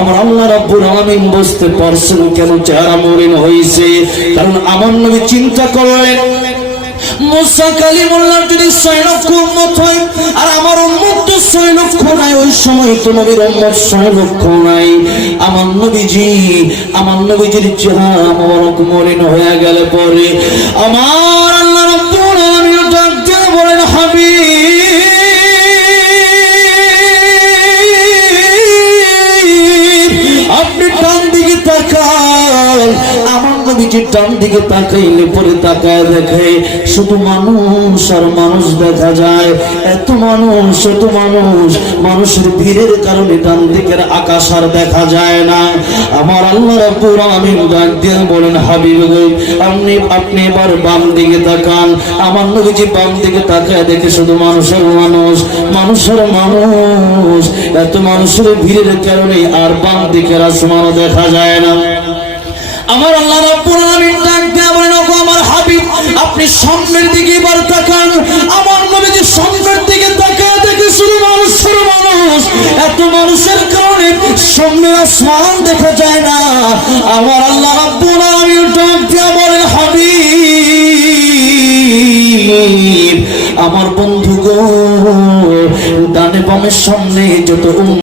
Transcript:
আমার আল্লাহ রাব্বুল আলামিন বুঝতে পারছেন কেন চেহারা মলিন হয়েছে। কারণ আমার নবী চিন্তা করলেন, মুসা কালিমুল্লাহ যদি 6 লক্ষ উম্মত হয় আর আমার উম্মত তো 6 লক্ষ নাই, ওই সময় তো নবীর উম্মত 6 লক্ষ নাই। আমার নবীজির চেহারা মোবারক মলিন হয়ে গেলে পরে আমার আল্লাহ রাব্বুল আলামিন ডাক দিয়ে বলেন, হাবিব আপনি ডান দিকে তাকান। আমার নবীজি ডান দিকে তাকাইলে পরে তাকায় দেখে শুধু মানুষ আর মানুষ দেখা যায়। এত মানুষ, মানুষের ভিড়ের কারণে ডান দিকের আকাশ আর দেখা যায় না। আমার আল্লাহ রাব্বুল আলামিন ডাক দিয়ে বলেন, হাবিব গো আপনি এবার বাম দিকে তাকান। আমার নবীজি বাম দিকে তাকায় দেখে শুধু মানুষের মানুষ। এত মানুষের ভিড়ের কারণে আর বাম দিকের আসমানও দেখা যায় না। আমার আল্লাহ রাব্বুল আলামিন ডাক দিয়ে বলেন, ওগো আমার হাবিব আপনি সামনের দিকে এবার তাকান। আমার নবীজি সামনের দিকে তাকায় দেখে শুধু মানুষ। এত মানুষের কারণে সামনের আসমান দেখা যায় না। আমার আল্লাহ রাব্বুল আলামিন ডাক দিয়ে বলেন, হাবিব আমার বন্ধু গো, ডানে বামের সামনে যত